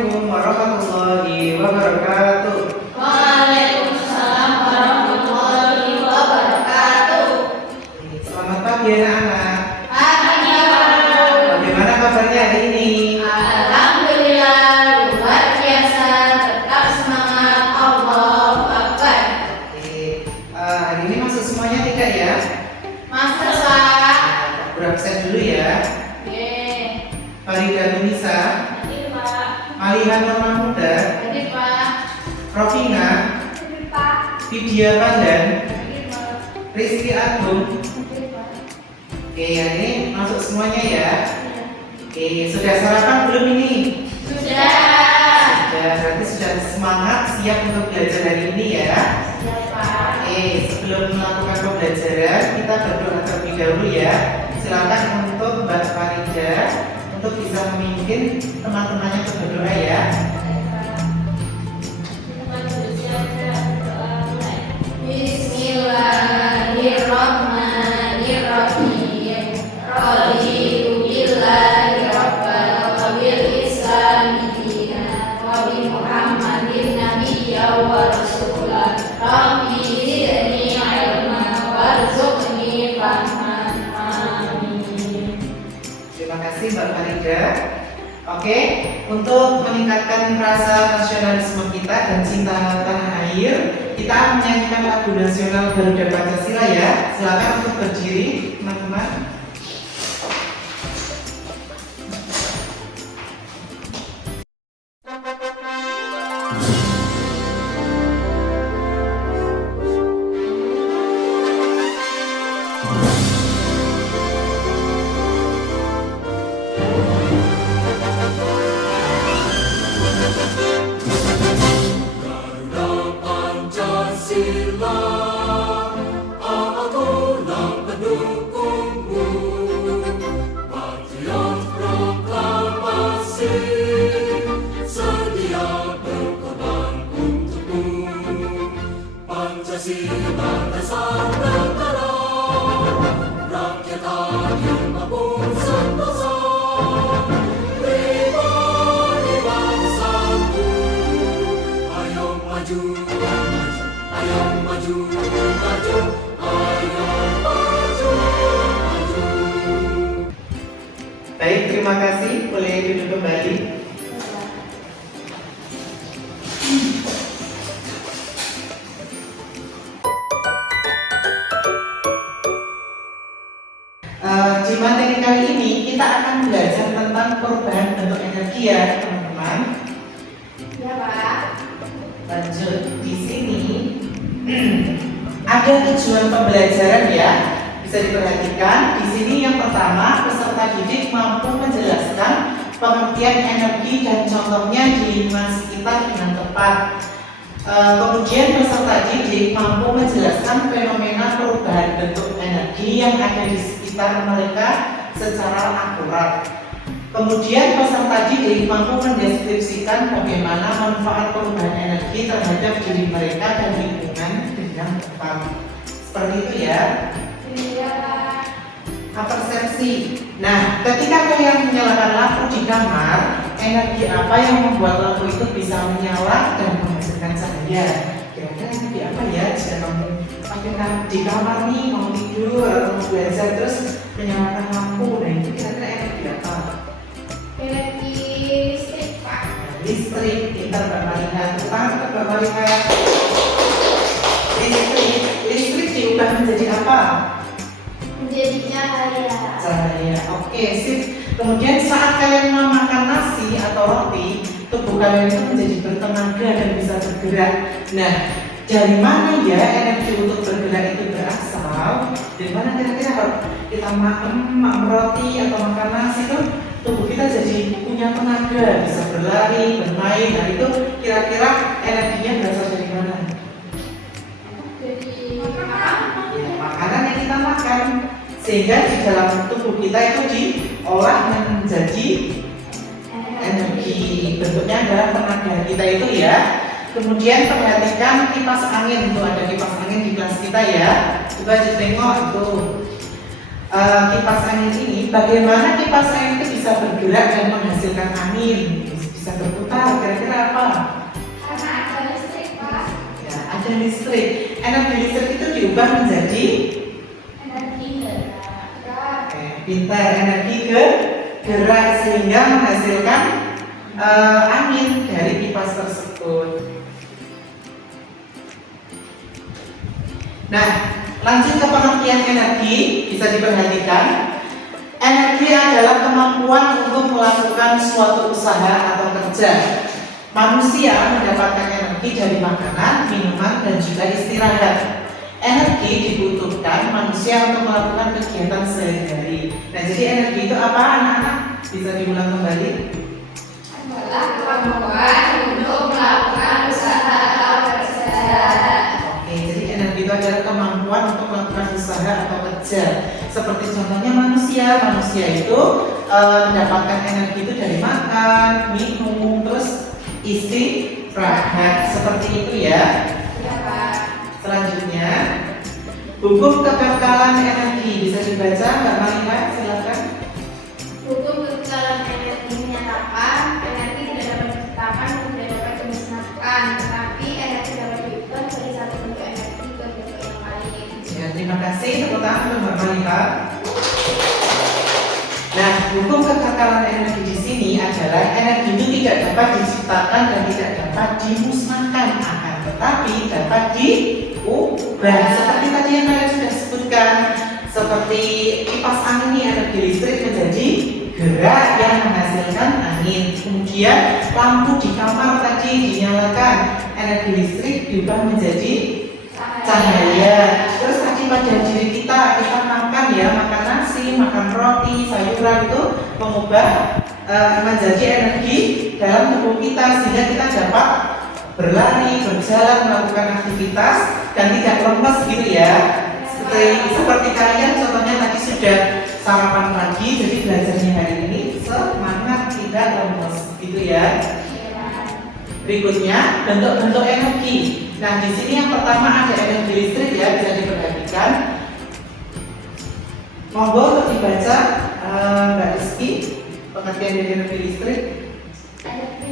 Assalamualaikum warahmatullahi wabarakatuh. Waalaikumsalam warahmatullahi wabarakatuh. Selamat pagi anak-anak. Pagi Pak. Bagaimana kabarnya hari ini? Alhamdulillah luar biasa, tetap semangat, Allahu Akbar. Hari ini masuk semuanya tidak ya? Masuk Pak. Berabsen dulu ya. Oke. Farida Tunisa, Hadir Pak. Maliha Nur Mahmuda, Hadir Pak. Rofina, Hadir Pak. Vidya Pandan, Hadir Pak. Rizky Agung. Hadir Pak. Oke, hari ini masuk semuanya ya. Oke, sudah sarapan belum ini? Sudah. Sudah, berarti sudah semangat siap untuk belajar hari ini ya. Sudah Pak. Oke, sebelum melakukan pembelajaran kita berdoa terlebih dahulu ya. Silakan untuk Mbak Farida untuk bisa memimpin teman-temannya untuk berdoa ya. Bismillahirrahmanirrahim. Raditu billahi rabban wa bil islami dinan wa bi Muhammadin nabiyyan wa rasulan. Rabbi zidni ilman warzuqni fahman. Amin. Terima kasih Mbak Farida. Oke, untuk meningkatkan rasa nasionalisme kita dan cinta tanah air, kita menyanyikan lagu nasional Garuda Pancasila ya. Silakan untuk berdiri, teman-teman. Garuda Pancasila, akulah pendukungmu, patriot proklamasi, sedia berkorban untukmu. Pancasila dasar negara, rakyat adil maupun sentosa. Pribadi bangsaku, ayo maju, ayo maju, maju, ayo maju, maju. Baik, terima kasih. Boleh duduk kembali. Di materi kali ini kita akan belajar tentang perubahan bentuk energi ya, teman-teman. Ya Pak. Lanjut di sini ada tujuan pembelajaran ya. Bisa diperhatikan di sini yang pertama peserta didik mampu menjelaskan pengertian energi dan contohnya di lingkungan sekitar dengan tepat. Kemudian peserta didik mampu menjelaskan fenomena perubahan bentuk energi yang ada di sekitar mereka secara akurat. Kemudian peserta didik mampu mendeskripsikan bagaimana manfaat perubahan energi terhadap diri mereka dan lingkungan dengan tepat. Seperti itu ya. Iya Pak. Persepsi. Nah, ketika kalian menyalakan lampu di kamar, energi apa yang membuat lampu itu bisa menyala dan menghasilkan cahaya? Kira-kira energi apa ya? Jika kamu pakai di kamar nih mau tidur atau mau belajar terus menyalakan lampu, nah itu kira-kira energi apa? Energi listrik Pak. Listrik. Pintar Mbak Mariha. Tangan ke Mbak Mariha. Listrik diubah menjadi apa? Menjadi cahaya. Cahaya. Oke, sip. Kemudian saat kalian memakan nasi atau roti, tubuh kalian itu menjadi bertenaga dan bisa bergerak. Nah, dari mana ya energi untuk bergerak itu berasal? Dari mana kira-kira kalau kita makan roti atau makan nasi itu tubuh kita jadi punya tenaga, bisa berlari, bermain. Nah itu kira-kira energinya berasal dari mana? Jadi makanan. Ya, makanan yang kita makan. Sehingga di dalam tubuh kita itu diolah menjadi energi. Bentuknya adalah tenaga kita itu ya. Kemudian perhatikan kipas angin. Tuh ada kipas angin di kelas kita ya. Coba ditengok tuh. Kipas angin ini, bagaimana kipas angin itu bisa bergerak dan menghasilkan angin? bisa berputar. Kira-kira apa? Karena ada listrik, Pak. Ya, ada listrik. Energi listrik itu diubah menjadi Energi gerak. pintar, energi gerak sehingga menghasilkan angin dari kipas tersebut. Nah, lanjut ke pengertian energi, bisa diperhatikan. Energi adalah kemampuan untuk melakukan suatu usaha atau kerja. Manusia mendapatkan energi dari makanan, minuman, dan juga istirahat. Energi dibutuhkan manusia untuk melakukan kegiatan sehari-hari. Nah, jadi energi itu apa, anak-anak? Bisa diulang kembali? Adalah kemampuan untuk melakukan usaha atau kerja. Oke, jadi energi itu adalah kemampuan untuk melakukan usaha atau kerja. Seperti contohnya manusia itu mendapatkan energi itu dari makan, minum, terus istirahat. Seperti itu ya. Ya, Pak. Selanjutnya, hukum kekekalan energi bisa dibaca, Mbak Malika, silakan. Hukum kekekalan energi menyatakan energi tidak dapat diciptakan dan tidak dapat dimusnahkan, tetapi energi dapat diubah dari satu bentuk energi ke bentuk yang lain. Ya, terima kasih. Tepuk tangan untuk Mbak Malika. Nah, hukum kekekalan energi di sini adalah energi itu tidak dapat diciptakan dan tidak dapat dimusnahkan, akan tetapi dapat diubah. Seperti tadi yang kalian sudah sebutkan, seperti kipas angin ini energi listrik menjadi gerak yang menghasilkan angin. Kemudian lampu di kamar tadi dinyalakan, energi listrik diubah menjadi cahaya. Terus tadi pada diri kita makan ya, makan nasi, makan roti, sayuran itu mengubah menjadi energi dalam tubuh kita sehingga kita dapat berlari, berjalan, melakukan aktivitas dan tidak lemes gitu ya. Seperti kalian contohnya tadi sudah sarapan pagi, jadi belajarnya hari ini semangat, tidak lemes gitu ya. Berikutnya bentuk-bentuk energi. Nah, di sini yang pertama ada energi listrik ya, bisa diperhatikan. Monggo dibaca Mbak Rizky, pengertian dari energi listrik. Energi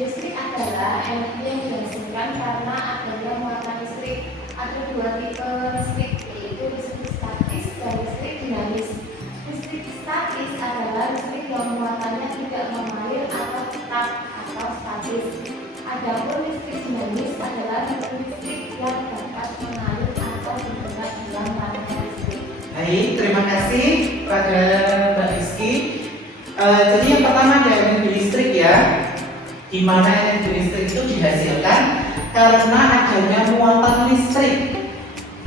listrik adalah energi yang dihasilkan karena adanya muatan listrik. Ada dua tipe listrik, yaitu listrik statis dan listrik dinamis. Listrik statis adalah listrik yang muatannya tidak mengalir atau tetap atau statis. Adapun listrik dinamis adalah listrik yang dapat mengalir atau bergerak dalam rantai listrik. Baik, terima kasih pada Mbak Rizky. Jadi yang pertama ada energi listrik ya, di mana energi listrik itu dihasilkan karena adanya muatan listrik.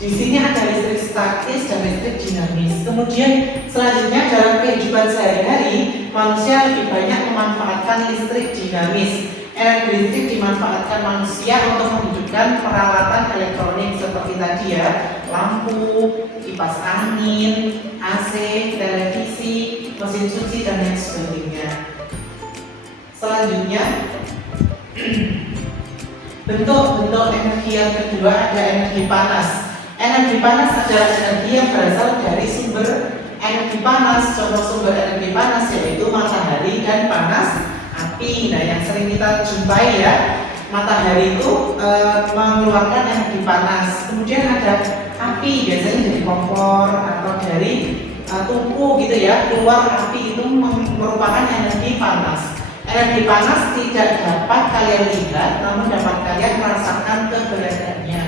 Di sini ada listrik statis dan listrik dinamis. Kemudian selanjutnya dalam kehidupan sehari-hari manusia lebih banyak memanfaatkan listrik dinamis. Energi listrik dimanfaatkan manusia untuk menghidupkan peralatan elektronik seperti tadi ya, lampu, kipas angin, AC, televisi, mesin cuci dan lain sebagainya. Selanjutnya bentuk-bentuk energi yang kedua ada energi panas. Energi panas adalah energi yang berasal dari sumber energi panas. Contoh sumber energi panas yaitu matahari dan panas api. Nah, yang sering kita jumpai ya, matahari itu mengeluarkan energi panas. Kemudian ada api, biasanya dari kompor atau dari tungku gitu ya, keluar api itu merupakan energi panas. Energi panas tidak dapat kalian lihat, namun dapat kalian merasakan keberadaannya.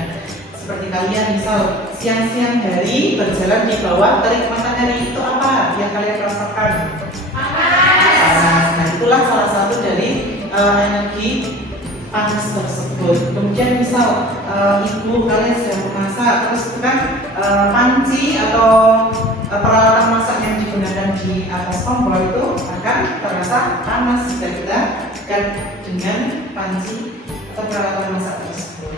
Seperti kalian misal siang-siang hari berjalan di bawah terik matahari, itu apa yang kalian rasakan? Panas. Nah, itulah salah satu dari energi panas tersebut. Kemudian misal ibu kalian sedang memasak, terus itu kan panci atau peralatan masak yang digunakan di atas kompor itu akan terasa panas jika kita dekat dengan panci atau peralatan masak tersebut.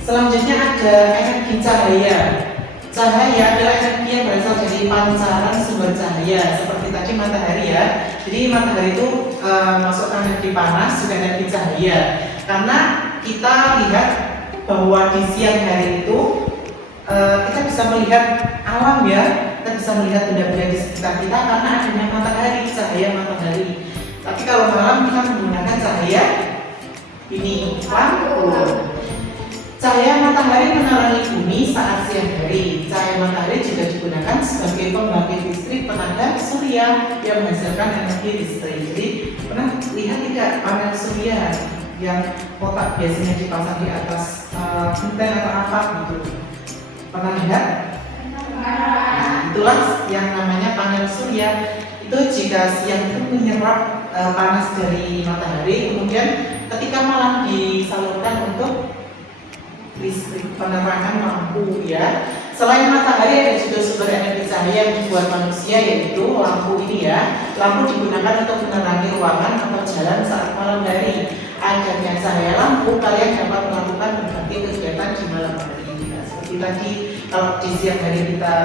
Selanjutnya ada energi cahaya. Cahaya adalah energi yang berasal dari pancaran sumber cahaya seperti tadi matahari ya. Jadi matahari itu masuk energi panas juga energi cahaya. Karena kita lihat bahwa di siang hari itu kita bisa melihat alam ya, kita bisa melihat benda-benda di sekitar kita karena adanya matahari, cahaya matahari. Tapi kalau malam kita menggunakan cahaya ini, lampu. Cahaya matahari menerangi bumi saat siang hari. Cahaya matahari juga digunakan sebagai pembangkit listrik tenaga surya yang menghasilkan energi listrik. Jadi pernah lihat tidak panel surya yang kotak biasanya dipasang di atas genteng atau apa gitu? Pernah lihat? Nah, itulah yang namanya panel surya. Itu jika siang itu menyerap panas dari matahari, kemudian ketika malam disalurkan untuk listrik penerangan lampu ya. Selain matahari ada juga sumber energi cahaya yang dibuat manusia, yaitu lampu ini ya. Lampu digunakan untuk menerangi ruangan atau jalan saat malam hari. Adanya cahaya lampu, kalian dapat melakukan berbagai kegiatan di malam hari. Nah, seperti tadi, kalau di siang hari kita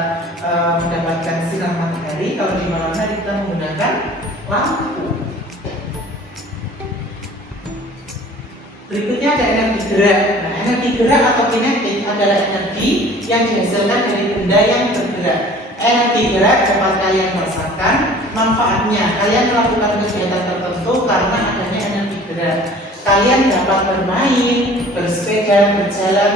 mendapatkan sinar matahari, kalau di malam hari kita menggunakan lampu. Berikutnya ada energi gerak. Nah, energi gerak atau kinetik adalah energi yang dihasilkan dari benda yang bergerak. Energi gerak dapat kalian rasakan manfaatnya. Kalian melakukan kegiatan tertentu karena adanya energi gerak. Kalian dapat bermain, bersepeda, berjalan,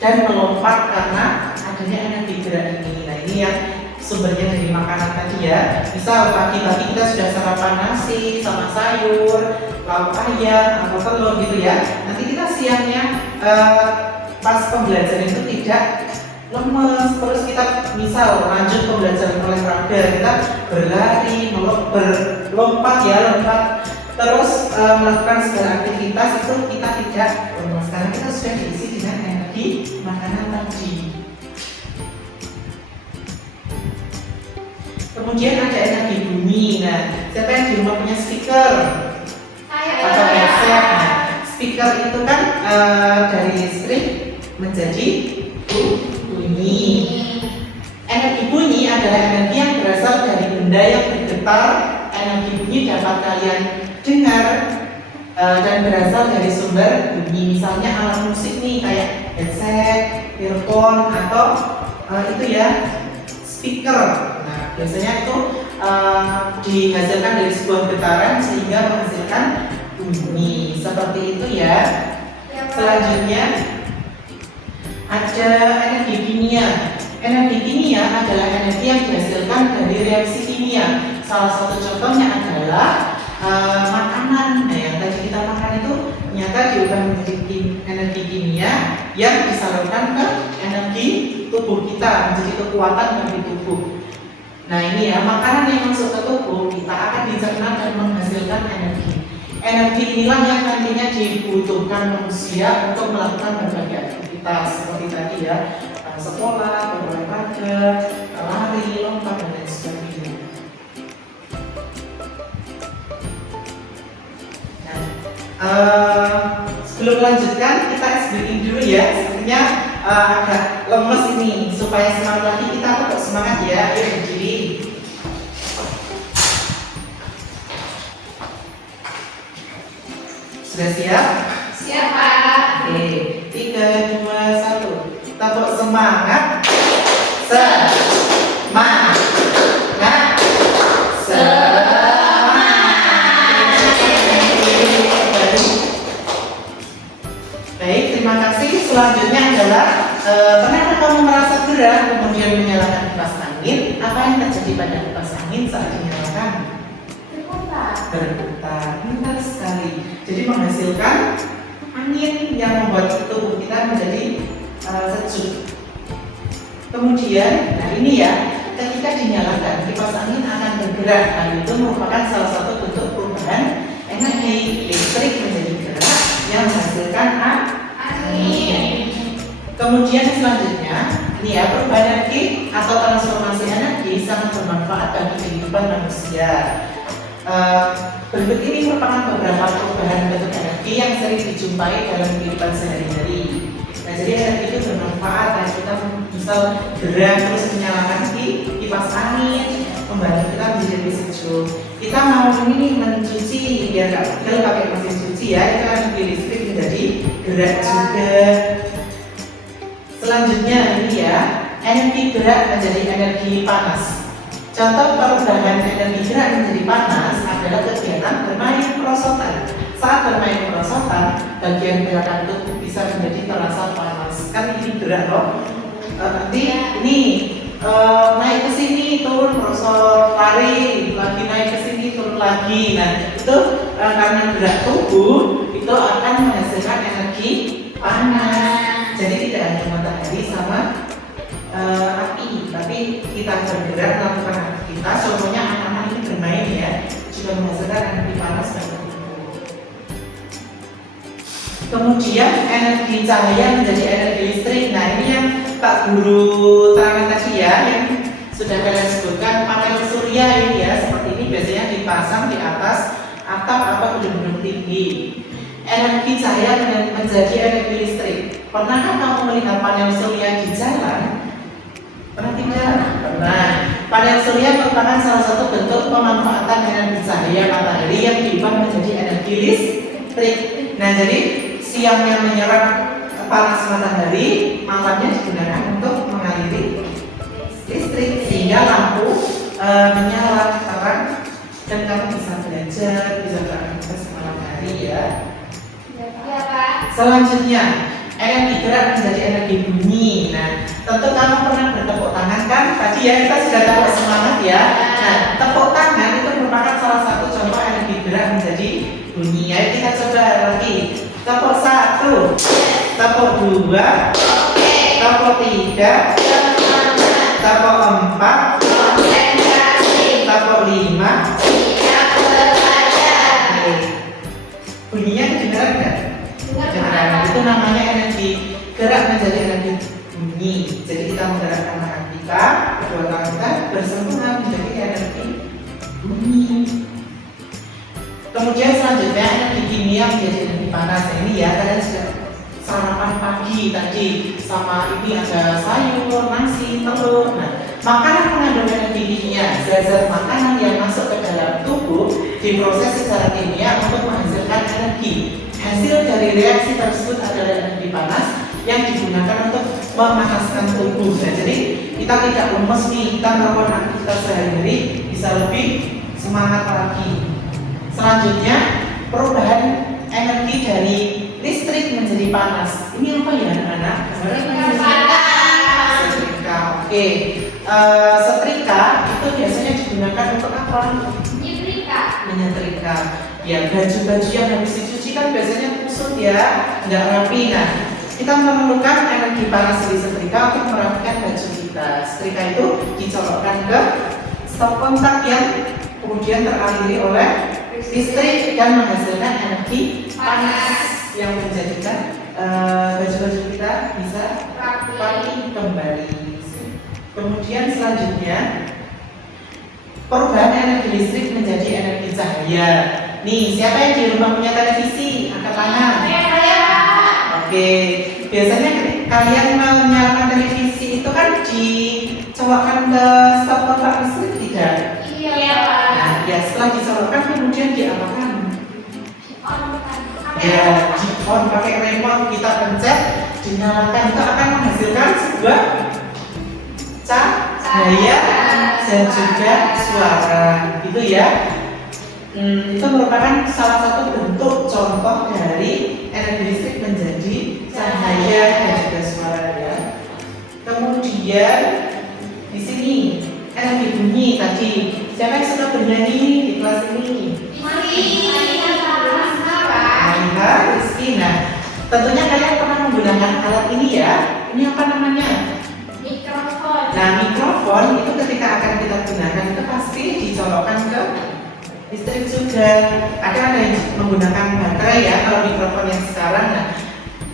dan melompat karena adanya energi gerak ini. Nah, ini yang sumbernya dari makanan tadi ya. Misal pagi-pagi kita sudah sarapan nasi sama sayur, lauk ayam atau telur gitu ya. Nanti kita siangnya pas pembelajaran itu tidak lemes, terus kita misal lanjut pembelajaran olahraga, kita berlari, berlompat ya, lompat, terus melakukan segala aktivitas itu kita tidak lemes karena kita sudah diisi dengan energi makanan tadi. Kemudian ada energi bumi. Nah, siapa yang di rumah punya speaker? Atau headset? Nah, speaker itu kan dari listrik menjadi bunyi. Energi bunyi adalah energi yang berasal dari benda yang bergetar. Energi bunyi dapat kalian dengar dan berasal dari sumber bunyi. Misalnya alat musik nih kayak headset, earphone atau itu ya speaker. Nah, biasanya itu dihasilkan dari sebuah getaran sehingga menghasilkan bunyi seperti itu ya. Selanjutnya ada energi kimia. Energi kimia adalah energi yang dihasilkan dari reaksi kimia. Salah satu contohnya adalah makanan. Nah, yang tadi kita makan itu ternyata diubah menjadi energi kimia yang disalurkan ke energi tubuh kita, menjadi kekuatan bagi tubuh. Nah, ini ya, makanan yang masuk ke tubuh kita akan dicerna dan menghasilkan energi. Energi inilah yang nantinya dibutuhkan manusia untuk melakukan berbagai aktivitas seperti tadi ya, sekolah, berolahraga, lari, lompat dan lain sebagainya. Nah, sebelum melanjutkan kita SBI dulu ya. Sepertinya agak lemes ini, supaya semangat lagi kita tetap semangat ya. Ayo berdiri. Sudah siap? Siap, Pak. Oke, 3, 2, 1. Tepuk semangat. Semangat. Baik, terima kasih. Selanjutnya adalah pernahkah kamu merasa gerah kemudian menyalakan kipas angin? Apa yang terjadi pada kipas angin saat dinyalakan? Berputar. Pintar sekali. Jadi menghasilkan angin yang membuat tubuh kita menjadi sejuk. Kemudian, nah ini ya, ketika dinyalakan kipas angin akan bergerak. Hal itu merupakan salah satu bentuk perubahan energi listrik menjadi gerak yang menghasilkan angin. Kemudian selanjutnya, ini ya, perubahan energi atau transformasi energi sangat bermanfaat bagi kehidupan manusia. Berikut ini merupakan beberapa perubahan bentuk energi yang sering dijumpai dalam kehidupan sehari-hari. Nah, jadi energi itu bermanfaat dan kita misal gerak terus menyalakan kipas angin, membantu kita menjadi lebih sejuk. Kita mau ini mencuci biar nggak pegel pakai mesin cuci ya, itu energi listrik menjadi gerak juga. Selanjutnya ini ya, energi gerak menjadi energi panas. Contoh perubahan energi gerak menjadi panas adalah kegiatan bermain. saat bermain perosotan, bagian gerakan tubuh bisa menjadi terasa panas. Kan ini gerak loh. Nanti ini naik ke sini, turun, merosot, lari, lagi naik ke sini, turun lagi. Nah, itu karena gerak tubuh itu akan menghasilkan energi panas. Jadi tidak hanya matahari sama api, tapi kita bergerak melakukan aktivitas. Contohnya anak-anak ini bermain ya, juga menghasilkan energi panas bagi tubuh. Kemudian energi cahaya menjadi energi listrik. Nah, ini yang Pak Guru terangkan tadi ya, yang sudah kalian sebutkan panel surya ini ya, seperti ini biasanya dipasang di atas atap atau gedung-gedung tinggi. Energi cahaya menjadi energi listrik. Pernahkah kamu melihat panel surya di jalan? Pernah tidak? Pernah. Panel surya merupakan salah satu bentuk pemanfaatan energi cahaya matahari yang diubah menjadi energi listrik. Nah, jadi siang yang menyerap panas matahari, malamnya digunakan untuk mengaliri listrik sehingga lampu menyala terang dan kamu bisa belajar, bisa beraktivitas malam hari ya. Ya, Pak. Selanjutnya, energi gerak menjadi energi bunyi. Nah, tentu kamu pernah bertepuk tangan kan? Tadi ya kita sudah tahu semangat ya. Nah, tepuk tangan itu merupakan salah satu contoh energi gerak menjadi bunyi. Ayo kita coba lagi. Tepuk 1, tepuk 2, tepuk 3, tepuk 4, tepuk 5. Bunyinya kedengaran nggak? Kedengaran. Itu namanya energi gerak menjadi energi bunyi. Jadi kita menggerakkan tangan kita, kedua tangan kita bersentuhan menjadi energi bunyi. Kemudian selanjutnya energi kimia menjadi energi panas. Nah, ini ya kalian sudah sarapan pagi tadi sama ini ada sayur, nasi, telur. Nah, makanan mengandung energi kimia. Zat-zat makanan yang masuk ke dalam tubuh diproses secara kimia untuk menghasilkan energi. Hasil dari reaksi tersebut adalah energi panas yang digunakan untuk memanaskan tubuh. Nah, jadi kita tidak lemes nih, kita melakukan aktivitas sehari-hari bisa lebih semangat lagi. Selanjutnya, perubahan energi dari listrik menjadi panas. Ini apa ya anak-anak? Setrika. Oke. Setrika itu biasanya digunakan untuk apa? Menyetrika. Ya, baju-baju yang habis dicuci kan biasanya kusut ya, nggak rapi. Nah, kita memerlukan energi panas dari setrika untuk merapikan baju kita. Setrika itu dicolokkan ke stop kontak yang kemudian teraliri oleh listrik dan menghasilkan energi panas yang menjadikan baju-baju kita bisa rapi kembali. Kemudian selanjutnya, perubahan energi listrik menjadi energi cahaya. Nih, siapa yang di rumah punya televisi? Angkat tangan. Oke, biasanya kalian menyalakan televisi itu kan dicolokkan ke stop kontak listrik tidak? Iya. Nah, ya setelah dicolokkan kemudian diapakan? Ya, di on pakai remote kita pencet, dinyalakan, itu akan menghasilkan sebuah cahaya dan juga suara, gitu ya. Itu merupakan salah satu bentuk contoh dari energi listrik menjadi cahaya dan juga suara ya. Kemudian di sini energi bunyi tadi. Siapa yang suka bernyanyi di kelas ini? Maika, Rizky. Nah, tentunya kalian pernah menggunakan alat ini ya. Ini apa namanya? Mikrofon. Nah, mikrofon itu ketika akan kita gunakan itu pasti dicolokkan ke listrik juga. Ada yang menggunakan baterai ya kalau mikrofon yang sekarang. Nah,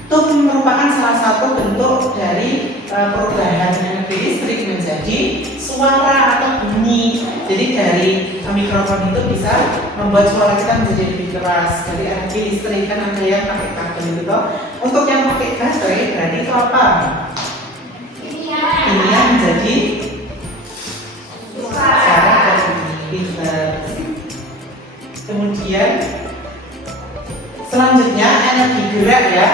itu merupakan salah satu bentuk dari perubahan energi listrik menjadi suara atau bunyi. Jadi dari mikrofon itu bisa membuat suara kita menjadi lebih keras. Dari energi listrik kan ada yang pakai kabel itu toh. Untuk yang pakai baterai berarti itu apa? Ini yang menjadi suara dan bunyi. Kemudian selanjutnya energi gerak ya.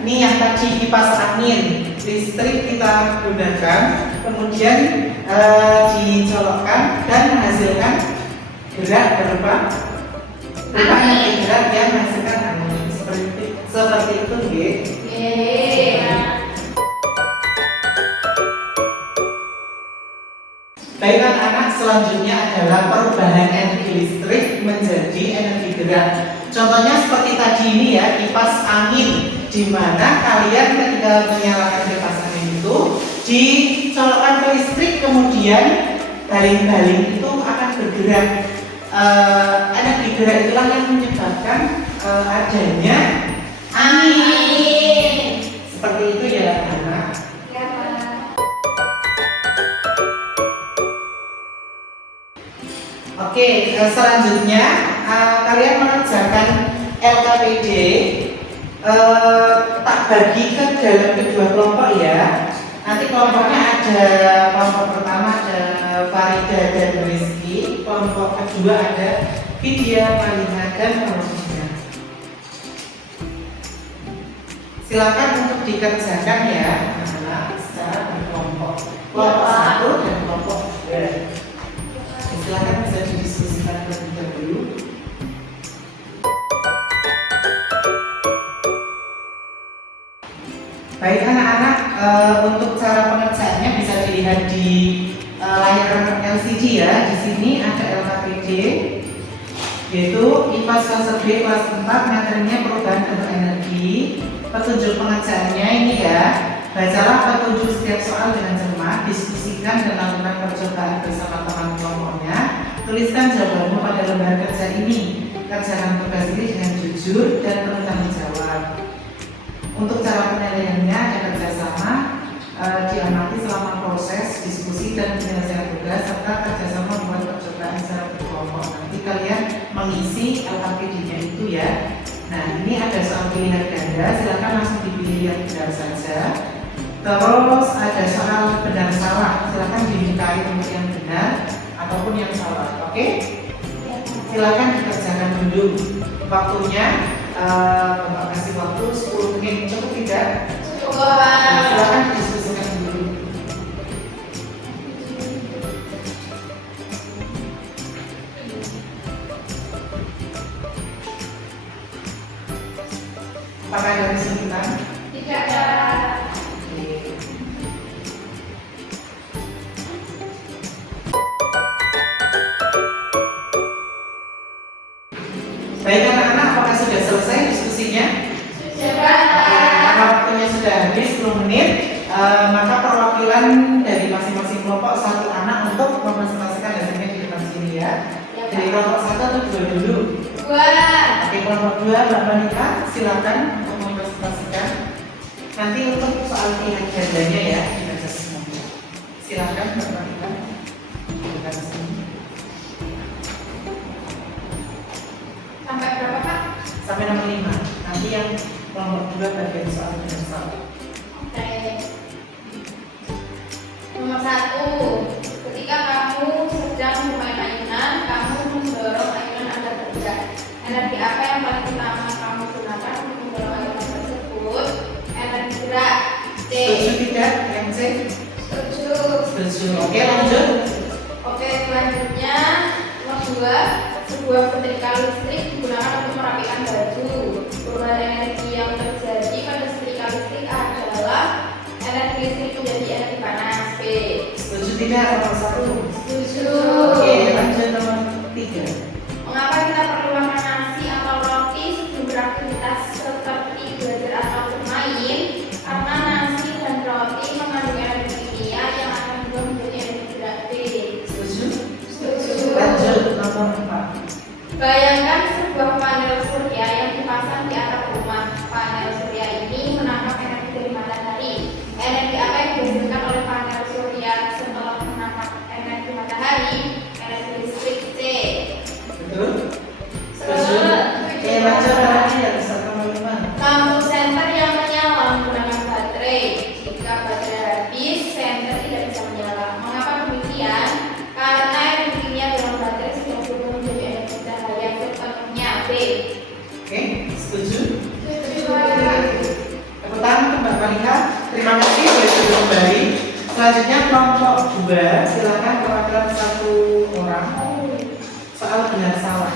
Ini yang tadi kipas angin listrik kita gunakan, kemudian dicolokkan dan menghasilkan gerak berupa energi gerak yang menghasilkan Seperti itu, nggih. Baik anak-anak, selanjutnya adalah perubahan energi listrik menjadi energi gerak. Contohnya seperti tadi ini ya, kipas angin, di mana kalian ketika menyalakan kipas angin itu dicolokkan ke listrik, kemudian baling-baling itu akan bergerak. Energi gerak itulah yang menyebabkan adanya angin. Seperti itu ya anak-anak. Oke, selanjutnya kalian mengerjakan LKPD. Tak bagi ke dalam kedua kelompok ya. Nanti kelompoknya ada, kelompok pertama ada Farida dan Rizky, kelompok kedua ada Vidya, Malina, dan Rosia. Silakan untuk dikerjakan ya anak-anak secara berkelompok. Kelompok 1 dan kelompok 2. Silakan bisa didiskusikan terlebih dahulu. Baik anak-anak, untuk cara pengerjaannya bisa dilihat di layar LCD ya. Di sini ada LKPD, yaitu IPA kelas B kelas 4, materinya perubahan bentuk energi. Petunjuk pengerjaannya ini ya. Bacalah petunjuk setiap soal dengan cermat, diskusikan dan lakukan percobaan bersama teman kelompoknya. Tuliskan jawabanmu pada lembar kerja ini. Kerjakan tugas ini dengan jujur dan penuh tanggung jawab. Untuk cara penilaiannya ada kerjasama, diamati selama proses diskusi dan penyelesaian tugas, serta kerjasama membuat percobaan secara berkelompok. Nanti kalian mengisi LKPD-nya itu ya. Nah, ini ada soal pilihan ganda, silakan langsung dipilih yang benar saja. Terus ada soal benar salah, silakan dimintai untuk yang benar ataupun yang salah. Oke? Silakan dikerjakan dulu. Waktunya Bapak kasih waktu 10 menit, cukup tidak? Cukup. Nah, silakan didiskusikan dulu. Apakah ada kesulitan? Tidak ada. Baik anak-anak, apakah sudah selesai diskusinya? Sudah. Karena waktunya sudah habis 10 menit, maka perwakilan dari masing-masing kelompok satu anak untuk mempresentasikan hasilnya di depan sini ya. Dari kelompok 1 atau 2 dulu? 2. Oke, kelompok 2 Mbak Monika, silakan untuk mempresentasikan. Nanti untuk soal pilihan gandanya ya, dibaca semua. Silakan Mbak Monika. Dibaca semua. Sampai berapa, Pak? Sampai nomor 5. Nanti yang kelompok 2 bagian soal benar salah. Oke. Nomor 1. Ketika kamu sedang bermain ayunan, kamu mendorong ayunan agar bergerak. Energi apa yang paling utama kamu gunakan untuk mendorong ayunan tersebut? Energi gerak. C. Setuju tidak? Yang C? Setuju. Setuju. Oke, lanjut. Oke, selanjutnya nomor 2. Sebuah setrika listrik digunakan untuk merapikan baju. Perubahan energi yang terjadi pada setrika listrik adalah energi listrik menjadi energi panas. B. Setuju tidak? Nomor 1. Setuju. Oke, lanjut nomor 3. Mengapa kita perlu makan nasi atau roti sebelum beraktivitas seperti belajar atau bermain? Karena nasi dan roti mengandung energi kimia yang akan berubah menjadi energi gerak. B. Setuju? Setuju. Lanjut nomor 4. Bayangkan sebuah panel surya yang dipasang di atap rumah. Panel surya ini menangkap energi dari matahari. Energi apa yang dihasilkan oleh panel surya setelah menangkap energi matahari? Energi listrik. C. Betul? Setuju? Oke, lanjut lagi ya, soal nomor 5. Lampu senter yang menyala menggunakan baterai. Jika baterai habis, senter tidak bisa menyala. Mengapa demikian? Karena energi kimia dalam baterai sudah berubah menjadi energi cahaya sepenuhnya. B. Oke, setuju? Setuju. Tepuk tangan untuk Mbak Monika. Terima kasih sudah kembali. Selanjutnya kelompok 2, silakan perwakilan 1 orang. Soal benar salah.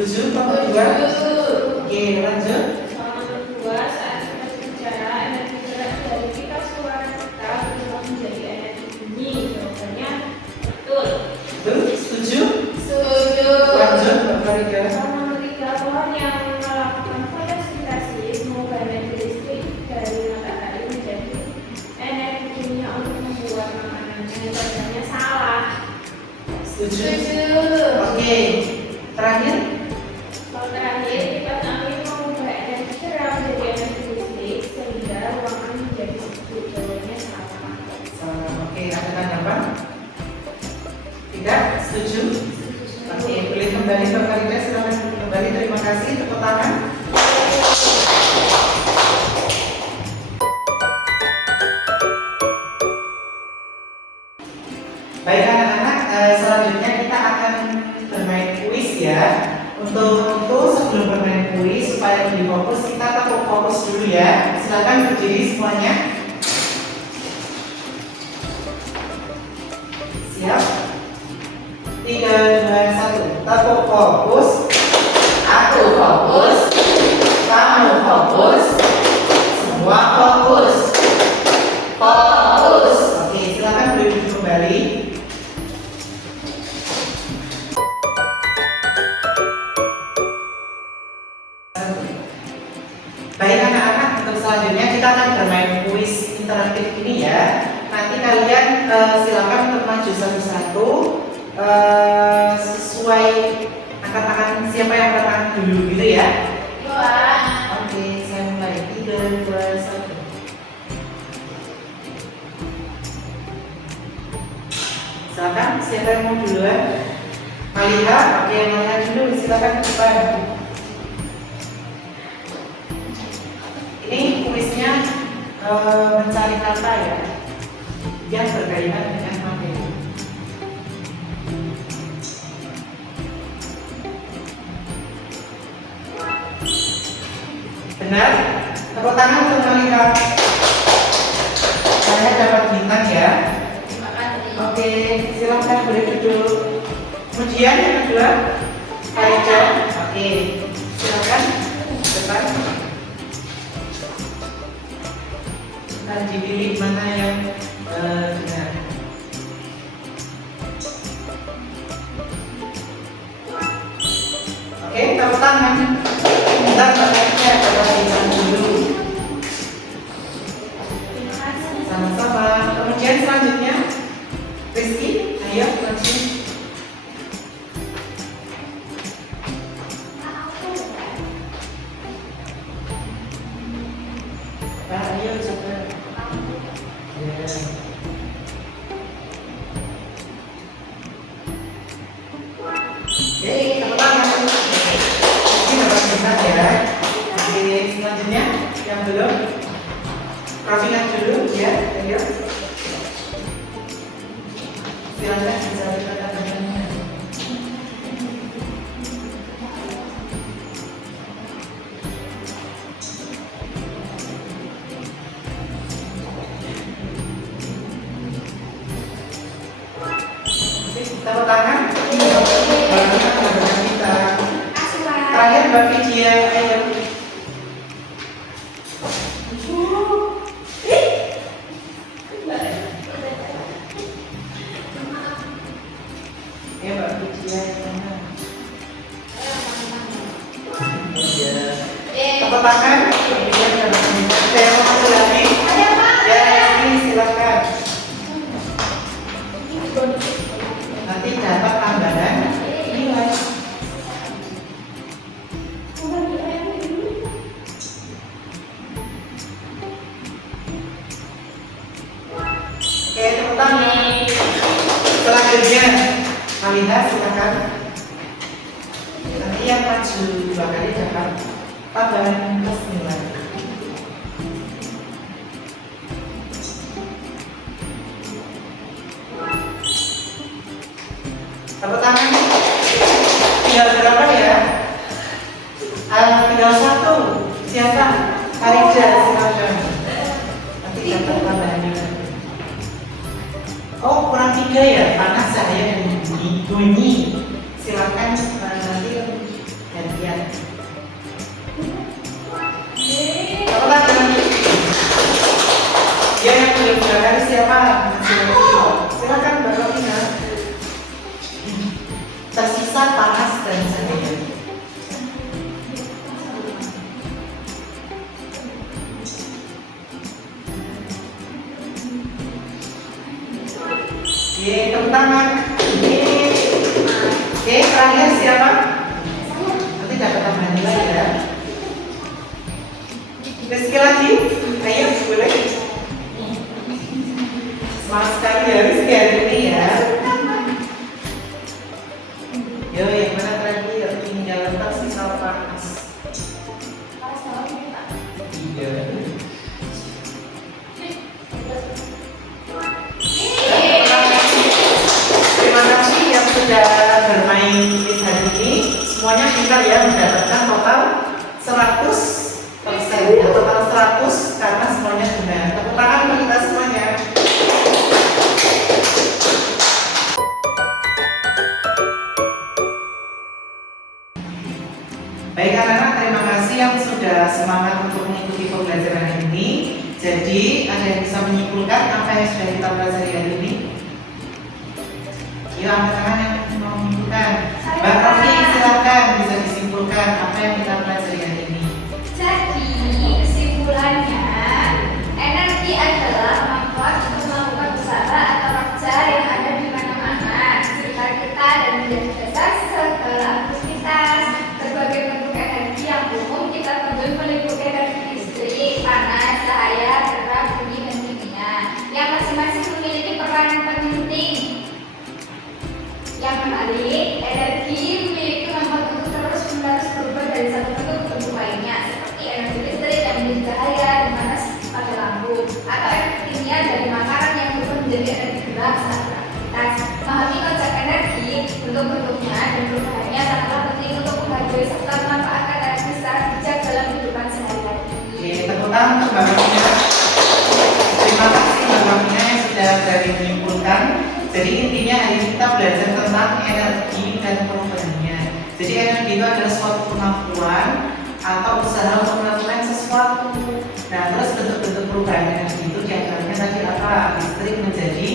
Setuju? Nomor 2. Oke, lanjut. Soal nomor 2, saat kita berbicara energi gerak dari pita suara kita berubah menjadi energi bunyi. Jawabannya betul. Betul? Setuju? Setuju. Lanjut, Mbak Farida. Soal nomor 3, pohon yang melakukan fotosintesis mengubah energi listrik dari matahari menjadi energi kimia untuk membuat makanannya. Jawabannya salah. Setuju? Oke, terakhir. Soal terakhir, kipas angin mengubah energi gerak menjadi energi listrik sehingga ruangan menjadi sejuk. Jawabannya salah. Salah. Oke, ada tanggapan? Tidak? Setuju? Oke, boleh kembali Mbak Farida, silakan kembali. Terima kasih, tepuk tangan. Baik anak-anak, selanjutnya kita akan bermain kuis ya. Untuk itu sebelum bermain kuis supaya lebih fokus, kita tepuk fokus dulu ya. Silakan berdiri semuanya. Siap? 3, 2, 1. Tepuk fokus. Aku fokus. Kamu fokus. Semua fokus. Fokus. Oke, silakan berdiri kembali. Baik anak-anak, untuk selanjutnya kita akan bermain kuis interaktif ini ya. Nanti kalian silakan untuk maju satu-satu sesuai angkat-angkat siapa yang angkat tangan dulu gitu ya. Oke, saya mulai. 3, 2, 1. Silakan, siapa yang mau duluan? Maliha, oke, Maliha dulu, silakan ke depan. Ini kuisnya mencari kata ya yang berkaitan dengan materi. Benar? Tepuk tangan untuk melihat. Saya dapat bintang ya. Terima kasih. Oke, silakan boleh duduk. Kemudian yang kedua, Farida. Oke, silakan depan. Akan dipilih mana yang benar. Oke, tepuk tangan. Kita pakai pada bintang dulu. Terima kasih. Sama-sama. Kemudian selanjutnya, Rizky, ayo maju. Pak, ayo coba. Ya. Oke, tepuk tangan. Ini dapat bintang ya. Oke, selanjutnya yang belum. Rafikan dulu ya, ayo. Silakan bisa kata-katanya. Tepuk tangan. Kita. Terakhir Mbak Vijia, ayo. Ya Mbak Vijia. Tepuk tangan. Kemudian saya mau satu lagi. Ya, ini silakan. Nanti dapat tambahan nilai. Oke, tepuk tangan. Selanjutnya, Maliha silakan. Nanti yang maju 2 kali dapat tambahan plus nilai. Tepuk tangan. Tinggal berapa ya? Tinggal 1. Siapa? Farida, silakan. Nanti dapat tambahan nilai. Oh, kurang 3 ya? Panas saya dan bunyi. Silakan nanti ya bisa panas dan bisa dingin. Ye, tepuk tangan. Ye. Oke, terakhir siapa? Nanti dapat tambahan nilai ya. Rizky lagi? Ayo, boleh. Semangat sekali ya Rizky hari ini ya. Yo, yang mana terakhir? Tinggal letak sisa panas. Iya. Terima kasih yang sudah bermain quiz hari ini. Semuanya pintar ya, mendapatkan total 100% ya, total 100 karena semuanya benar. Tepuk tangan untuk kita semuanya. Baik anak-anak, terima kasih yang sudah semangat untuk mengikuti pembelajaran ini. Jadi ada yang bisa menyimpulkan apa yang sudah kita pelajari hari ini? Yuk angkat tangan yang mau menyimpulkan. Mbak Rofi, silakan bisa disimpulkan apa yang kita pelajari hari ini. Jadi, kesimpulannya, energi adalah kemampuan untuk melakukan usaha atau kerja yang ada di mana-mana di sekitar kita dan menjadi dasar segala aktivitas. Berbagai bentuk energi yang umum kita temui meliputi energi listrik, panas, cahaya, gerak, bunyi, dan kimia, yang masing-masing memiliki peranan penting. Yang menarik, energi memiliki kemampuan untuk terus-menerus berubah dari satu bentuk ke bentuk lainnya, seperti energi listrik yang menjadi cahaya dan panas pada lampu, atau energi kimia dari makanan yang berubah menjadi energi gerak saat beraktivitas. Memahami konsep energi, bentuk-bentuknya, dan perubahannya sangatlah penting untuk menghargai serta memanfaatkan energi secara bijak dalam kehidupan sehari-hari. Oke, tepuk tangan untuk Mbak Rofinya. Terima kasih Mbak Rofinya yang sudah dari menyimpulkan. Jadi intinya hari ini kita belajar tentang energi dan perubahannya. Jadi energi itu adalah suatu kemampuan atau usaha untuk melakukan sesuatu. Nah, terus bentuk-bentuk perubahan energi itu diantaranya tadi apa? Listrik menjadi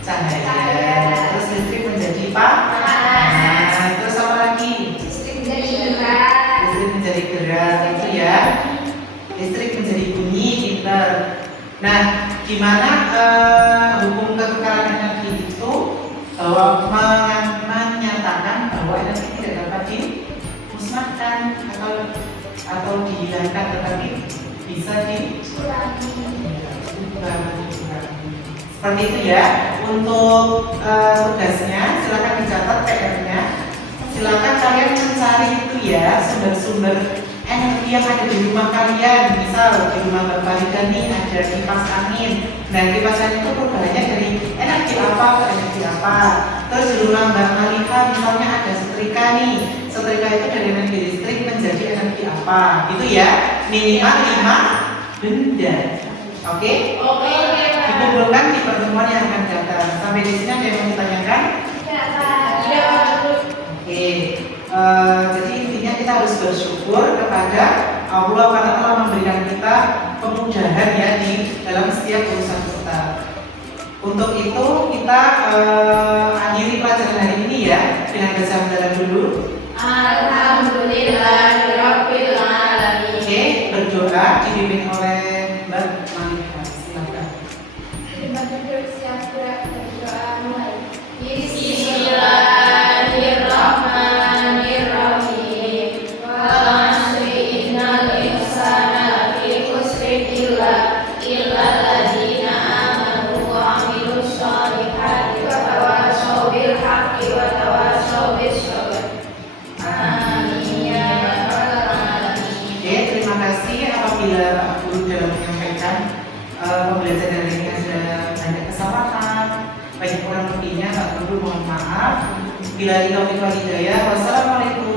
cahaya, terus listrik menjadi panas. Nah, terus apa lagi? Listrik menjadi gerak. Listrik menjadi gerak, itu ya. Listrik menjadi bunyi, pintar. Nah, gimana hukum kekekalan energi itu bahwa menyatakan bahwa energi tidak dapat dimusnahkan atau dihilangkan, tetapi bisa dikurangi. Seperti itu ya. Untuk tugasnya silakan dicatat PR-nya. Silakan kalian mencari itu ya sumber-sumber energi yang ada di rumah kalian. Misal di rumah Bapak Rika nih ada kipas angin. Nah, kipas angin itu perubahannya dari energi apa ke energi apa. Terus di rumah Mbak Malika misalnya ada setrika nih. Setrika itu dari energi listrik menjadi energi apa. Gitu ya. Minimal 5 benda. Oke? Oke. Dikumpulkan di pertemuan yang akan datang. Sampai di sini ada yang mau ditanyakan? Ya, Pak. Iya. Oke. Jadi intinya kita harus bersyukur kepada Allah karena telah memberikan kita kemudahan ya di dalam setiap urusan kita. Untuk itu kita akhiri pelajaran hari ini ya dengan baca hamdalah dulu. Alhamdulillahirabbil alamin. Oke, berdoa dipimpin oleh Mbak Malika. Silakan. Terima kasih siap berdoa mulai. Bismillahirrahmanirrahim. Wal 'asri innal insana lafi khusrin illa alladziina aamanu wa 'amilus shalihati wa tawashaw bil haqqi wa tawashaw bis sabr. Amin ya rabbal alamin. Oke, terima kasih apabila guru dalam menyampaikan pembelajaran hari ini ada banyak kesalahan, banyak kurang lebihnya, Pak Guru mohon maaf. Bila taufiq wal hidayah. Wassalamualaikum